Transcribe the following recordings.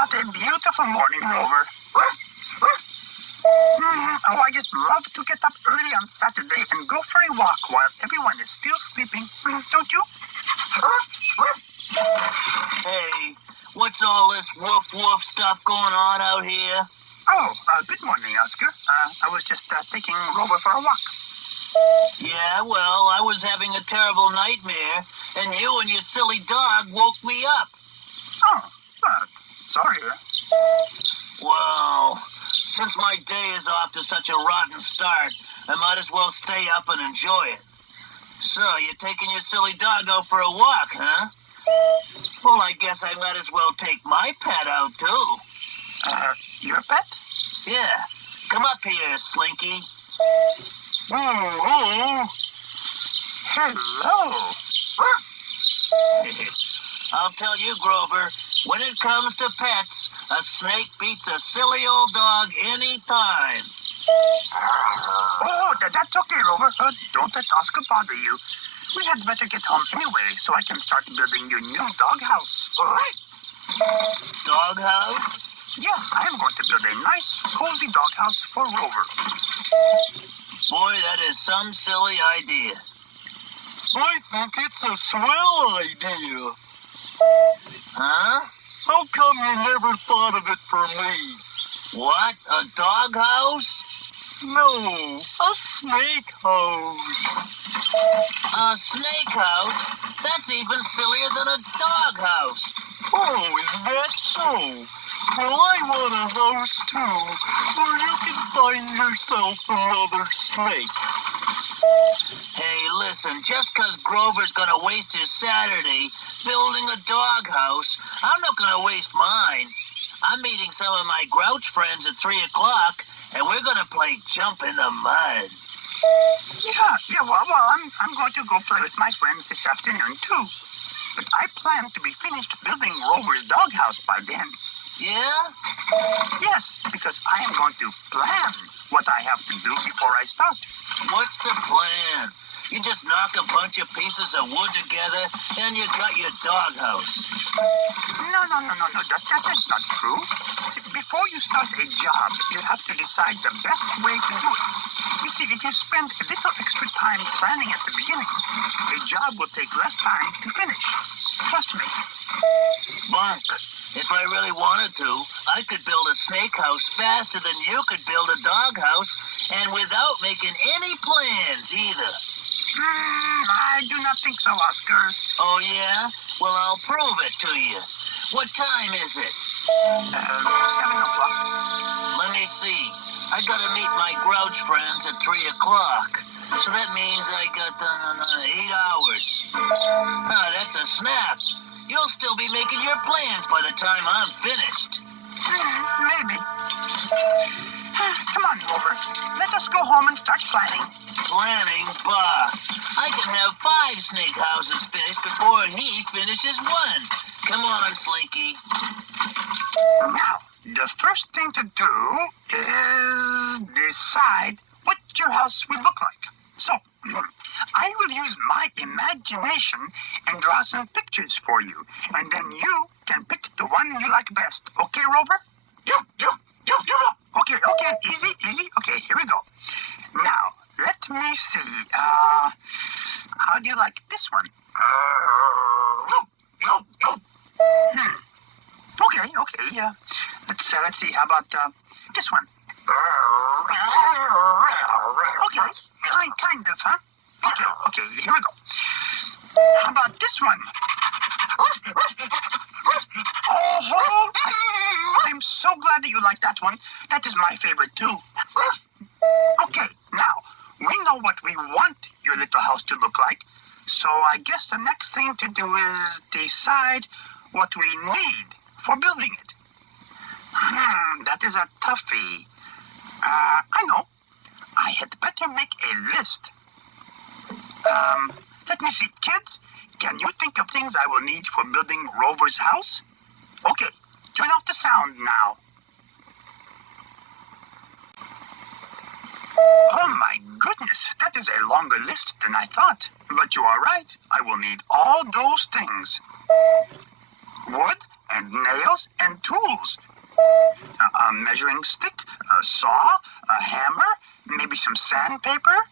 not a beautiful morning, Rover? Oh, I just love to get up early on Saturday and go for a walk while everyone is still sleeping. Don't you? Hey, what's all this woof-woof stuff going on out here? Oh, good morning, Oscar. I was just taking Rover for a walk. Yeah, well, I was having a terrible nightmare, and you and your silly dog woke me up. Oh, sorry. Well, since my day is off to such a rotten start, I might as well stay up and enjoy it. So, you're taking your silly dog out for a walk, huh? Well, I guess I might as well take my pet out, too. Your pet? Yeah. Come up here, Slinky. Oh, hello. I'll tell you, Grover, when it comes to pets, a snake beats a silly old dog any time. Oh, that's okay, Rover. Don't let Oscar bother you. We had better get home anyway, so I can start building your new doghouse. All right? Doghouse? Yes, I am going to build a nice, cozy doghouse for Rover. Boy, that is some silly idea. I think it's a swell idea. Huh? How come you never thought of it for me? What? A doghouse? No, a snake house. A snake house? That's even sillier than a doghouse. Oh, is that so? Well, I want a house too, where you can find yourself another snake. Hey, listen, just 'cause Grover's gonna waste his Saturday building a doghouse, I'm not gonna waste mine. I'm meeting some of my Grouch friends at 3 o'clock, and we're gonna play jump in the mud. Yeah, well, I'm going to go play with my friends this afternoon, too. But I plan to be finished building Rover's doghouse by then. Yeah? Yes, because I am going to plan what I have to do before I start. What's the plan? You just knock a bunch of pieces of wood together, and you got your doghouse. No, that's not true. See, before you start a job, you have to decide the best way to do it. You see, if you spend a little extra time planning at the beginning, the job will take less time to finish. Trust me. Bunk. If I really wanted to, I could build a snake house faster than you could build a doghouse, and without making any plans either. I do not think so, Oscar. Oh, yeah? Well, I'll prove it to you. What time is it? 7 o'clock. Let me see. I gotta meet my Grouch friends at 3 o'clock. So that means I got 8 hours. That's a snap. You'll still be making your plans by the time I'm finished. Maybe. Come on, Rover. Let us go home and start planning. Planning? Bah. I can have 5 snake houses finished before he finishes one. Come on, Slinky. Now, the first thing to do is decide what your house will look like. So, I will use my imagination and draw some pictures for you. And then you can pick the one you like best. Okay, Rover? Yeah. Okay, easy. Okay, here we go. Now, let me see. How do you like this one? Okay, yeah. Let's see. How about this one? Okay, kind of, huh? Okay, here we go. How about this one? Oh, I'm so glad that you like that one. That is my favorite, too. Okay, now, we know what we want your little house to look like. So I guess the next thing to do is decide what we need for building it. That is a toughie. I know. I had better make a list. Let me see. Kids, can you think of things I will need for building Rover's house? Okay, turn off the sound now. Oh my goodness, that is a longer list than I thought. But you are right. I will need all those things. Wood and nails and tools. A measuring stick, a saw, a hammer, maybe some sandpaper.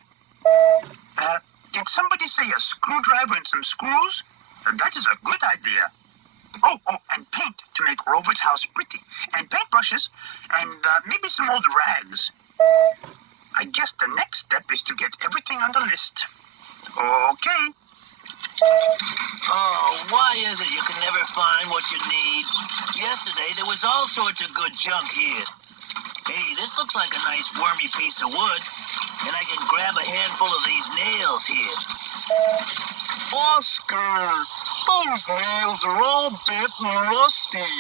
Did somebody say a screwdriver and some screws? That is a good idea. Oh, and paint to make Rover's house pretty. And paintbrushes, and maybe some old rags. I guess the next step is to get everything on the list. Okay. Oh, why is it you can never find what you need? Yesterday, there was all sorts of good junk here. Hey, this looks like a nice wormy piece of wood, and I can grab a handful of these nails here. Oscar, those nails are all bent and rusty,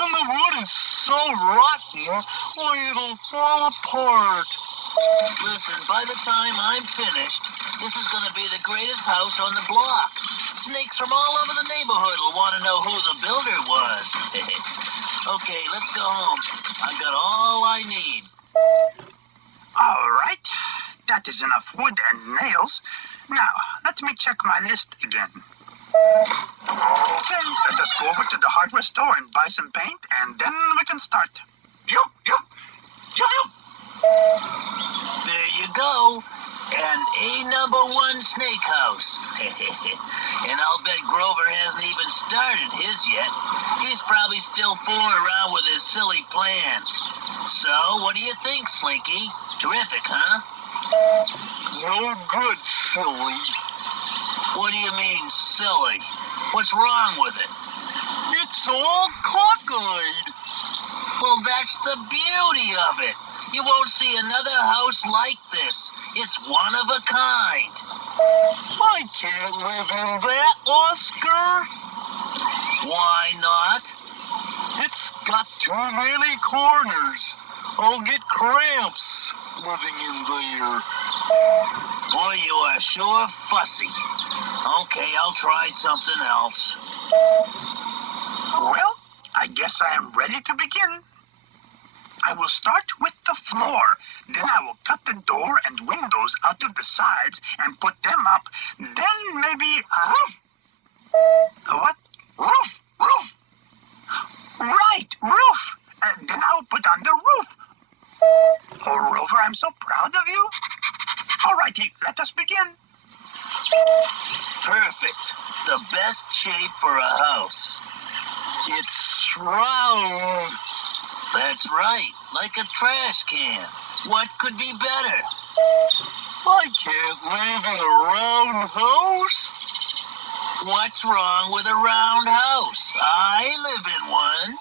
and the wood is so rotten, why, it'll fall apart. Listen, by the time I'm finished, this is going to be the greatest house on the block. Snakes from all over the neighborhood will want to know who the builder was. Okay, let's go home. I've got all I need. All right. That is enough wood and nails. Now, let me check my list again. Okay, let us go over to the hardware store and buy some paint, and then we can start. Yup. There you go. An A1 snake house. And I'll bet Grover hasn't even started his yet. He's probably still fooling around with his silly plans. So, what do you think, Slinky? Terrific, huh? No good, silly. What do you mean, silly? What's wrong with it? It's all cockeyed. Well, that's the beauty of it. You won't see another house like this. It's one of a kind. I can't live in that, Oscar. Why not? It's got too many corners. I'll get cramps living in there. Boy, you are sure fussy. Okay, I'll try something else. Well, I guess I am ready to begin. I will start with the floor. Then I will cut the door and windows out of the sides and put them up. Then maybe a roof. What? Roof. Right, roof. Then I will put on the roof. Oh, Rover, I'm so proud of you. All righty, let us begin. Perfect. The best shape for a house. It's round. That's right, like a trash can. What could be better? I can't live in a round house. What's wrong with a round house? I live in one.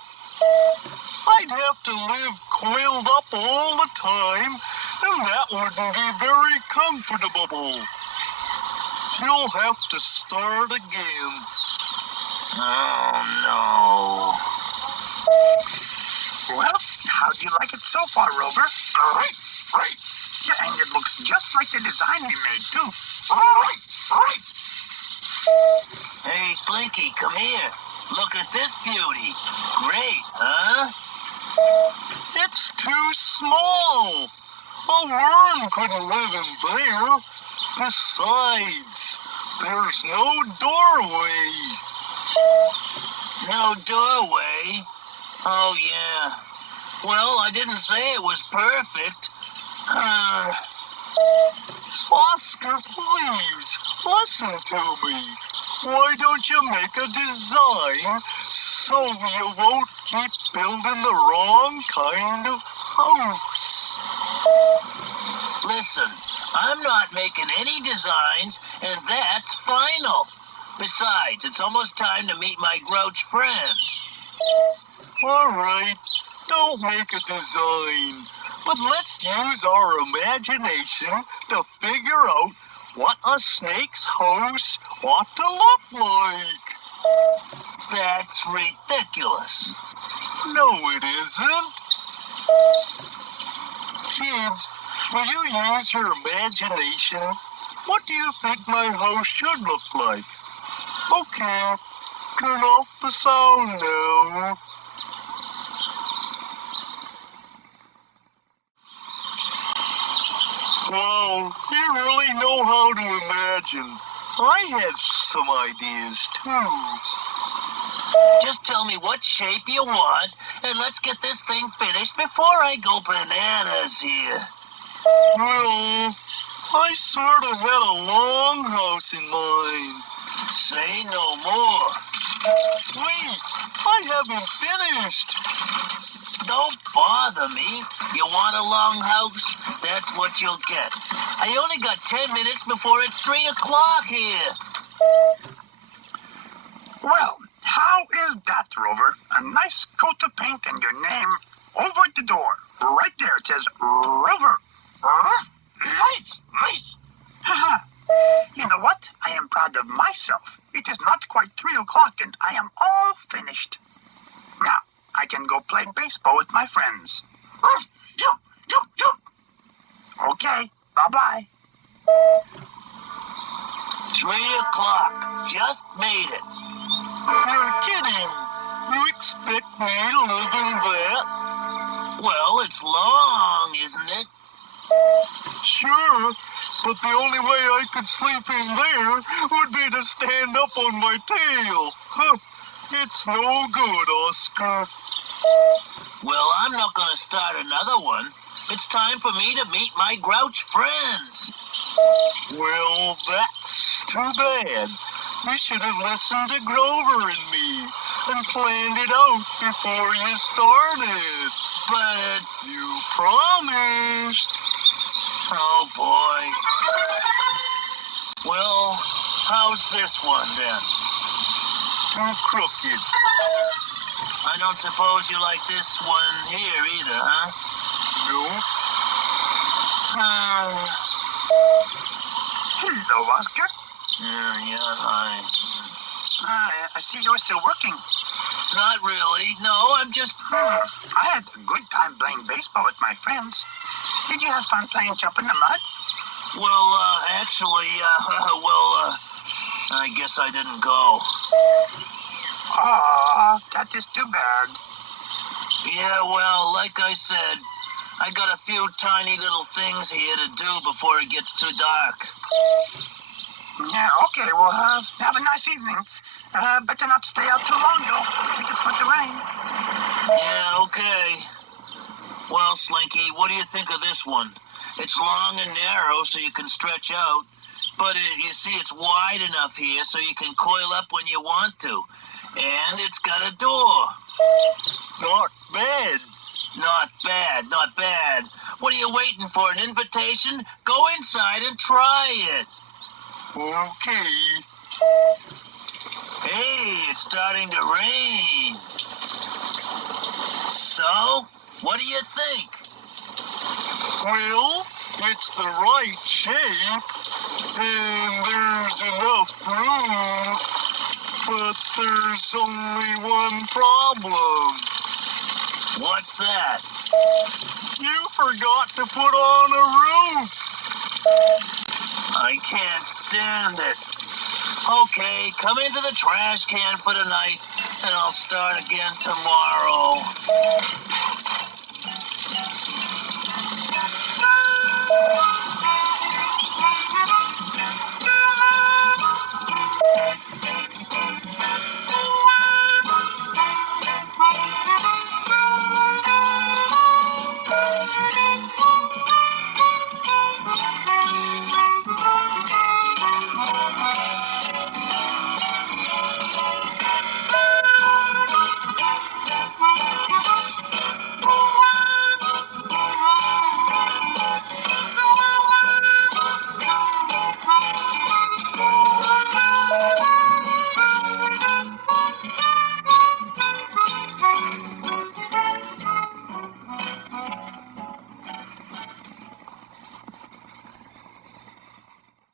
I'd have to live coiled up all the time, and that wouldn't be very comfortable. You'll have to start again. Oh, no. Well, how do you like it so far, Rover? Right. Yeah, and it looks just like the design we made, too. Right. Hey, Slinky, come here. Look at this beauty. Great, huh? It's too small. A worm couldn't live in there. Besides, there's no doorway. No doorway? Oh, yeah. Well, I didn't say it was perfect. Oscar, please, listen to me. Why don't you make a design so you won't keep building the wrong kind of house? Listen, I'm not making any designs, and that's final. Besides, it's almost time to meet my Grouch friends. All right, don't make a design, but let's use our imagination to figure out what a snake's house ought to look like. That's ridiculous. No, it isn't. Kids, will you use your imagination? What do you think my house should look like? Okay, turn off the sound now. Wow, you really know how to imagine. I had some ideas, too. Just tell me what shape you want, and let's get this thing finished before I go bananas here. Well, I sort of had a long house in mind. Say no more. Wait, I haven't finished. Don't bother me. You want a long house? That's what you'll get. I only got 10 minutes before it's 3 o'clock here. Well, how is that, Rover? A nice coat of paint and your name over at the door. Right there, it says Rover. Nice, nice. Haha. You know what? I am proud of myself. It is not quite 3 o'clock and I am all finished. Now, I can go play baseball with my friends. Okay, bye-bye. 3 o'clock. Just made it. You're kidding. You expect me to live in that? Well, it's long, isn't it? Sure, but the only way I could sleep in there would be to stand up on my tail. Huh. It's no good, Oscar. Well, I'm not going to start another one. It's time for me to meet my Grouch friends. Well, that's too bad. You should have listened to Grover and me and planned it out before you started. But, You promised. oh boy. Well, how's this one then? Too crooked. I don't suppose you like this one here either, huh? No. Hello, Oscar. I see you're still working. Not really. No, I'm just... I had a good time playing baseball with my friends. Did you have fun playing jump in the mud? Well, actually, I guess I didn't go. Aw, that is too bad. Yeah, well, like I said, I got a few tiny little things here to do before it gets too dark. Yeah, okay, well, have a nice evening. Better not stay out too long, though. I think it's going to rain. Yeah, okay. Well, Slinky, what do you think of this one? It's long and narrow so you can stretch out, but you see it's wide enough here so you can coil up when you want to. And it's got a door. Not bad. Not bad, not bad. What are you waiting for, an invitation? Go inside and try it. Okay. Hey, it's starting to rain. So, what do you think? Well, it's the right shape, and there's enough room, but there's only one problem. What's that? You forgot to put on a roof. I can't stand it. Okay, come into the trash can for tonight, and I'll start again tomorrow.